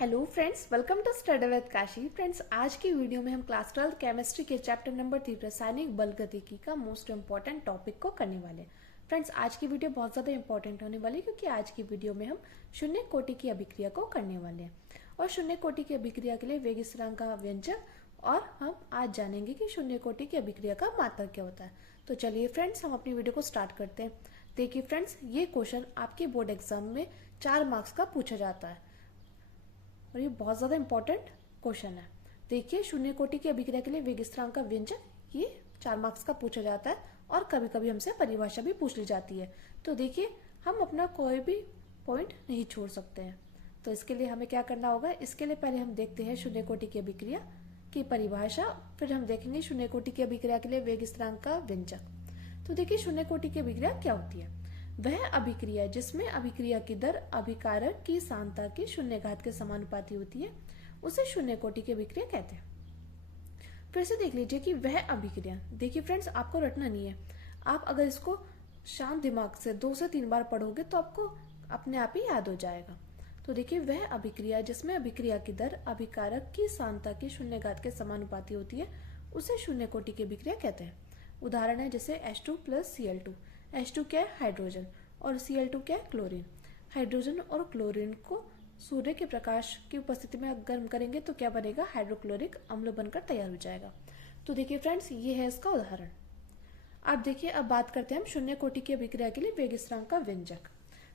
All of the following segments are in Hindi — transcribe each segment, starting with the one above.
Hello friends, welcome to study with Kashi. Friends, आज की वीडियो में हम क्लास 12 केमिस्ट्री के चैप्टर नंबर 3 रासायनिक बल गतिकी का मोस्ट इंपॉर्टेंट टॉपिक को करने वाले हैं। फ्रेंड्स, आज की वीडियो बहुत ज्यादा इंपॉर्टेंट होने वाली है क्योंकि आज की वीडियो में हम शून्य कोटि की अभिक्रिया को करने वाले हैं और शून्य कोटि की अभिक्रिया के लिए वेग स्थिरांक का व्यंजक और हम आज जानेंगे कि शून्य कोटि की अभिक्रिया का मात्रक क्या होता है। तो चलिए फ्रेंड्स, हम अपनी वीडियो को स्टार्ट करते हैं। देखिए फ्रेंड्स, ये क्वेश्चन आपके बोर्ड एग्जाम में 4 मार्क्स का पूछा जाता है और ये बहुत ज्यादा इंपॉर्टेंट क्वेश्चन है। देखिए, शून्य कोटि की अभिक्रिया के लिए वेग स्थिरांक का व्यंजक ये 4 मार्क्स का पूछा जाता है और कभी कभी हमसे परिभाषा भी पूछ ली जाती है। तो देखिए, हम अपना कोई भी पॉइंट नहीं छोड़ सकते हैं। तो इसके लिए हमें क्या करना होगा, इसके लिए पहले हम देखते हैं शून्य कोटि की अभिक्रिया की परिभाषा, फिर हम देखेंगे शून्य कोटि की अभिक्रिया के लिए वेग स्थिरांक का व्यंजक। तो देखिए, शून्य कोटि की अभिक्रिया क्या होती है। वह अभिक्रिया जिसमें अभिक्रिया की दर अभिकारक की सांद्रता के शून्य घात के समानुपाती होती है उसे शून्य कोटि की अभिक्रिया कहते हैं। फिर से देख लीजिए कि वह अभिक्रिया, देखिए फ्रेंड्स, आपको रटना नहीं है। आप अगर इसको शांत दिमाग से 2 से 3 बार पढ़ोगे तो आपको अपने आप ही याद हो जाएगा। तो देखिए, वह अभिक्रिया जिसमें अभिक्रिया की दर अभिकारक की सांद्रता के शून्य घात के समानुपाती होती है उसे शून्य कोटि की अभिक्रिया कहते हैं। उदाहरण है जैसे H2 + Cl2। H2 क्या है, हाइड्रोजन, और Cl2 क्या है, क्लोरीन। हाइड्रोजन और क्लोरीन को सूर्य के प्रकाश की उपस्थिति में गर्म करेंगे तो क्या बनेगा, हाइड्रोक्लोरिक अम्ल बनकर तैयार हो जाएगा। तो देखिए फ्रेंड्स, ये है इसका उदाहरण। अब देखिए, अब बात करते हैं हम शून्य कोटि की अभिक्रिया के लिए वेग स्थिरांक का व्यंजक।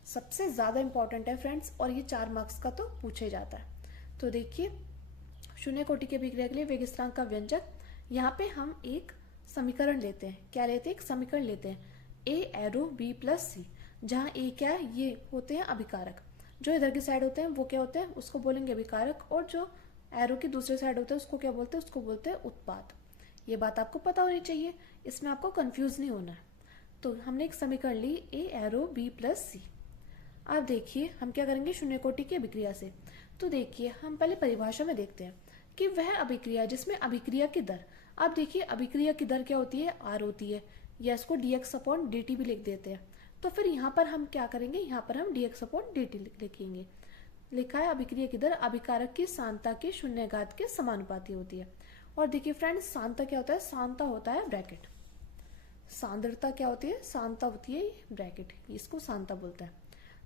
सबसे ज्यादा इंपॉर्टेंट है फ्रेंड्स, और ये 4 मार्क्स का तो पूछे जाता है। तो देखिए, शून्य कोटि की अभिक्रिया के लिए वेग स्थिरांक का व्यंजक, यहाँ पे हम एक समीकरण लेते हैं। क्या लेते हैं, एक समीकरण लेते हैं, ए एरो बी प्लस सी, जहाँ ए क्या है, ये होते हैं अभिकारक। जो इधर की साइड होते हैं वो क्या होते हैं, उसको बोलेंगे अभिकारक, और जो एरो की दूसरे साइड होते हैं उसको क्या बोलते हैं, उसको बोलते हैं उत्पाद। ये बात आपको पता होनी चाहिए, इसमें आपको कंफ्यूज नहीं होना है। तो हमने एक समीकरण ली, ए एरो बी प्लस सी। अब देखिए हम क्या करेंगे शून्य कोटि की अभिक्रिया से। तो देखिए, हम पहले परिभाषा में देखते हैं कि वह अभिक्रिया जिसमें अभिक्रिया की दर, अब देखिए अभिक्रिया की दर क्या होती है, आर होती है, या इसको dx/dt भी लिख देते हैं। तो फिर यहाँ पर हम क्या करेंगे, यहाँ पर हम dx/dt लिखेंगे। लिखा है अभिक्रिया की दर अभिकारक की सांद्रता के शून्य घात के समानुपाती होती है। और देखिए फ्रेंड्स, सांद्रता क्या होता है, सांद्रता होता है ब्रैकेट, सांद्रता क्या होती है, सांद्रता होती है ब्रैकेट, इसको सांद्रता बोलते हैं।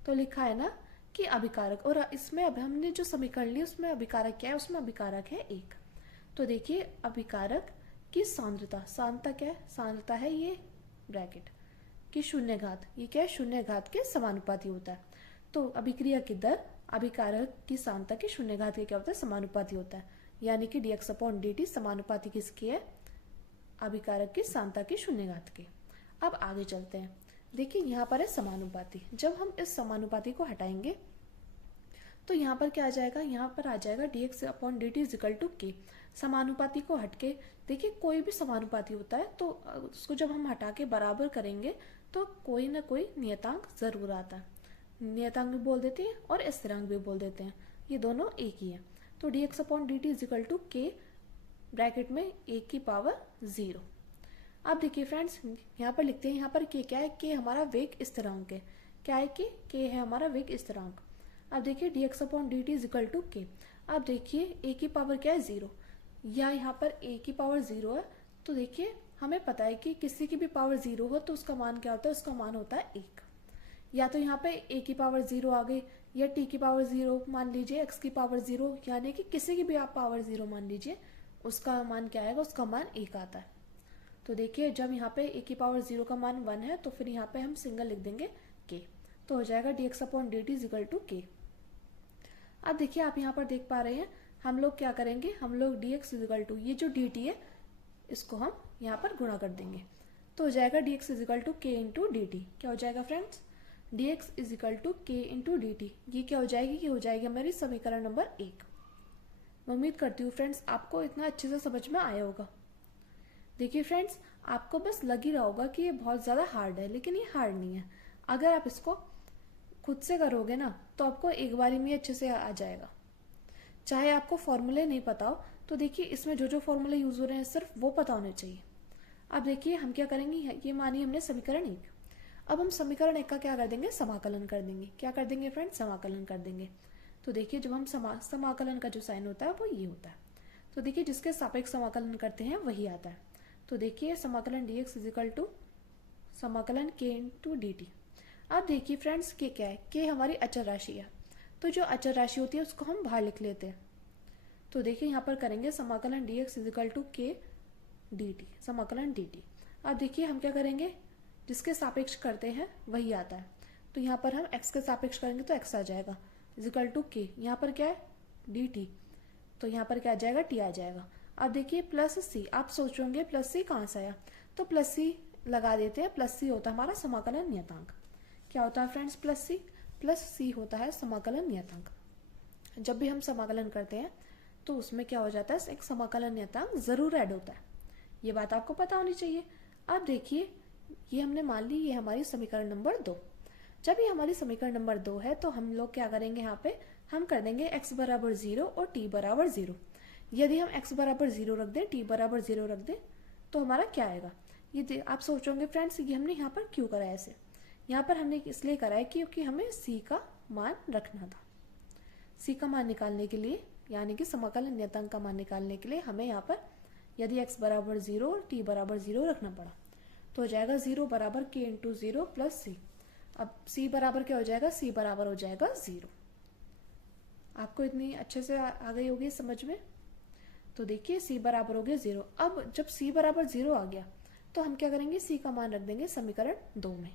तो लिखा है ना कि अभिकारक, और इसमें अब हमने जो समीकरण ली उसमें अभिकारक क्या है, उसमें अभिकारक है 1। तो देखिए, अभिकारक की सांद्रता, सांद्रता क्या है, सांद्रता है ये ब्रैकेट की शून्य घात, ये क्या है, शून्य घात के समानुपाती होता है। तो अभिक्रिया की दर अभिकारक की सांद्रता के शून्य घात के क्या होता है, समानुपाती होता है। यानी कि dx/dt समानुपाती किसकी है, अभिकारक की सांद्रता के शून्य घात के। अब आगे चलते हैं। देखिए, यहाँ पर है समानुपाती। जब हम इस समानुपाती को हटाएंगे तो यहाँ पर क्या आ जाएगा, यहाँ पर आ जाएगा dx/dt = k। समानुपाती को हटके, देखिए कोई भी समानुपाती होता है तो उसको जब हम हटा के बराबर करेंगे तो कोई ना कोई नियतांक जरूर आता है। नियतांक भी बोल देते हैं और स्थिरांक भी बोल देते हैं, ये दोनों एक ही है। तो dx/dt = k ब्रैकेट में 1⁻0। अब देखिए फ्रेंड्स, यहाँ पर लिखते हैं, यहाँ पर k क्या है, k हमारा वेग स्थिरांक है। क्या है, k है हमारा वेग स्थिरांक। अब देखिए dx/dt = k। अब देखिए a की पावर क्या है, 0, या यहाँ पर a की पावर 0 है। तो देखिए, हमें पता है कि किसी की भी पावर 0 हो तो उसका मान क्या होता है, उसका मान होता है 1। या तो यहाँ पे a की पावर 0 आ गई, या t की पावर 0 मान लीजिए, x की पावर 0, यानी कि किसी की भी आप पावर 0 मान लीजिए, उसका मान क्या आएगा, उसका मान 1 आता है। तो देखिए, जब यहाँ पे a की पावर 0 का मान 1 है तो फिर यहाँ पे हम सिंगल लिख देंगे k, तो हो जाएगा dx/dt = k। अब देखिए, आप यहाँ पर देख पा रहे हैं, हम लोग क्या करेंगे, हम लोग dx = ये जो dt है इसको हम यहाँ पर गुणा कर देंगे, तो हो जाएगा dx = k × dt। क्या हो जाएगा फ्रेंड्स, dx = k × dt। ये क्या हो जाएगी, ये हो जाएगी मेरी समीकरण नंबर 1। मैं उम्मीद करती हूँ फ्रेंड्स आपको इतना अच्छे से समझ में आया होगा। देखिए फ्रेंड्स, आपको बस लग ही रहा होगा कि ये बहुत ज्यादा हार्ड है, लेकिन ये हार्ड नहीं है। अगर आप इसको खुद से करोगे ना तो आपको एक बारी में अच्छे से आ जाएगा। चाहे आपको फॉर्मूले नहीं पता हो तो देखिए, इसमें जो जो फॉर्मूले यूज हो रहे हैं सिर्फ वो पता होने चाहिए। अब देखिए हम क्या करेंगे, ये मानिए हमने समीकरण 1, अब हम समीकरण 1 का क्या कर देंगे, समाकलन कर देंगे। क्या कर देंगे फ्रेंड्स, समाकलन कर देंगे। तो देखिए जब हम समाकलन का जो साइन होता है वो ये होता है। तो देखिए जिसके सापेक्ष समाकलन करते हैं वही आता है। तो देखिए समाकलन dx इजिकल टू समाकलन k इंटू डी टी। अब देखिए फ्रेंड्स k क्या है, k हमारी अचर राशि है, तो जो अचर राशि होती है उसको हम बाहर लिख लेते हैं। तो देखिए यहाँ पर करेंगे समाकलन dx is equal to k dt, समाकलन dt। अब देखिए हम क्या करेंगे, जिसके सापेक्ष करते हैं वही आता है। तो यहाँ पर हम x के सापेक्ष करेंगे तो x आ जाएगा इजिकल टू k, यहाँ पर क्या है dt, तो यहाँ पर क्या आ जाएगा t आ जाएगा। अब देखिए प्लस c, आप सोच रहे प्लस c कहाँ से आया, तो प्लस c लगा देते हैं। प्लस c होता है हमारा समाकलन नियतांक। क्या होता है फ्रेंड्स प्लस c होता है समाकलन नियतांक। जब भी हम समाकलन करते हैं तो उसमें क्या हो जाता है, एक समाकलन नियतांक जरूर ऐड होता है। ये बात आपको पता होनी चाहिए। अब देखिए ये हमने मान ली ये हमारी समीकरण नंबर 2। जब ये हमारी समीकरण नंबर 2 है तो हम लोग क्या करेंगे, यहाँ पे हम कर देंगे x बराबर 0 और t बराबर 0। यदि हम x बराबर 0 रख दें, t बराबर 0 रख दें तो हमारा क्या आएगा। ये आप सोच रहे होंगे फ्रेंड्स ये हमने यहाँ पर क्यों करा है ऐसे। यहाँ पर हमने इसलिए करा है क्योंकि हमें c का मान रखना था। c का मान निकालने के लिए, यानी कि समाकलन नियतांक का मान निकालने के लिए हमें यहाँ पर यदि x बराबर 0 और t बराबर 0 रखना पड़ा तो हो जाएगा 0 बराबर k इंटू 0 प्लस c। अब c बराबर क्या हो जाएगा, c बराबर हो जाएगा 0। आपको इतनी अच्छे से आ गई होगी समझ में। तो देखिए c बराबर हो गया 0। अब जब c बराबर 0 आ गया तो हम क्या करेंगे, c का मान रख देंगे समीकरण 2 में।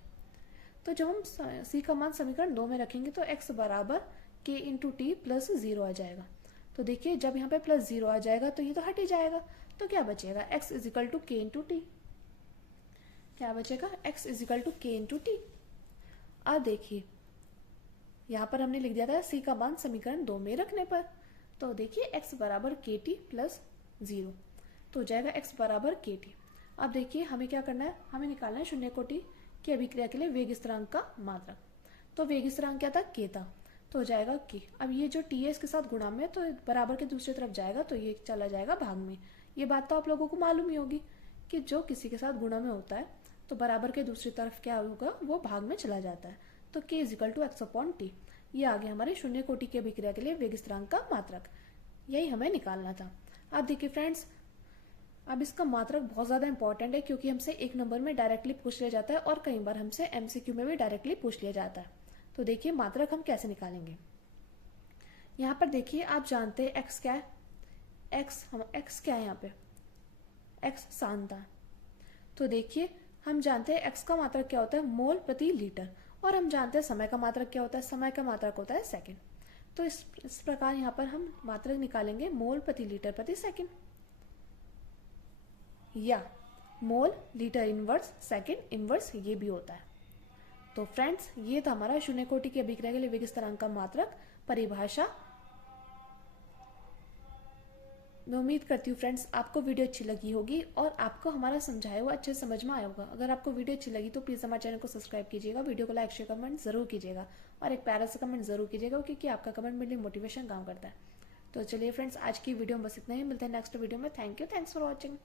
तो जब हम c का मान समीकरण 2 में रखेंगे तो x बराबर k इंटू टी प्लस 0 आ जाएगा। तो देखिए जब यहाँ पे प्लस 0 आ जाएगा तो ये तो हट ही जाएगा, तो क्या बचेगा x इजिकल टू के इंटू टी। क्या बचेगा, x इजिकल टू के इंटू टी। अब देखिए यहाँ पर हमने लिख दिया था c का मान समीकरण 2 में रखने पर। तो देखिए x बराबर के टी प्लस 0, तो हो जाएगा x बराबर के टी। अब देखिए हमें क्या करना है, हमें निकालना है शून्य कोटि की अभिक्रिया के लिए वेग स्थिरांक का मात्रक। तो वेग स्थिरांक क्या था, k था, तो हो जाएगा k। अब ये जो t है इसके साथ गुणा में, तो बराबर के दूसरी तरफ जाएगा तो ये चला जाएगा भाग में। ये बात तो आप लोगों को मालूम ही होगी कि जो किसी के साथ गुणा में होता है तो बराबर के दूसरी तरफ क्या होगा, वो भाग में चला जाता है। तो k is equal to X upon T. ये आ गया हमारे शून्य कोटि की अभिक्रिया के लिए वेग स्थिरांक का मात्रक। यही हमें निकालना था। अब देखिए फ्रेंड्स, अब इसका मात्रक बहुत ज़्यादा इंपॉर्टेंट है क्योंकि हमसे एक नंबर में डायरेक्टली पूछ लिया जाता है और कई बार हमसे MCQ में भी डायरेक्टली पूछ लिया जाता है। तो देखिए मात्रक हम कैसे निकालेंगे। यहाँ पर देखिए आप जानते हैं x क्या है, x क्या है यहाँ पे, x सांद्रता। तो देखिए हम जानते हैं x का मात्रक क्या होता है, मोल प्रति लीटर, और हम जानते हैं समय का मात्रक क्या होता है, समय का मात्रक होता है सेकंड। तो इस प्रकार यहाँ पर हम मात्रक निकालेंगे मोल प्रति लीटर प्रति सेकंड, या mole litre inverse second inverse ये भी होता है। तो फ्रेंड्स ये था हमारा शून्य कोटि की अभिक्रिया के लिए वेग स्थिरांक का मात्रक परिभाषा। मैं उम्मीद करती हूँ फ्रेंड्स आपको वीडियो अच्छी लगी होगी और आपको हमारा समझाया हुआ अच्छे समझ में आया होगा। अगर आपको वीडियो अच्छी लगी तो प्लीज़ हमारे चैनल को सब्सक्राइब कीजिएगा, वीडियो को लाइक शेयर कमेंट जरूर कीजिएगा और एक प्यारा सा कमेंट जरूर कीजिएगा क्योंकि आपका कमेंट मेरे लिए मोटिवेशन काम करता है। तो चलिए फ्रेंड्स आज की वीडियो में बस इतना ही, मिलते हैं नेक्स्ट वीडियो में। Thank you, thanks for watching.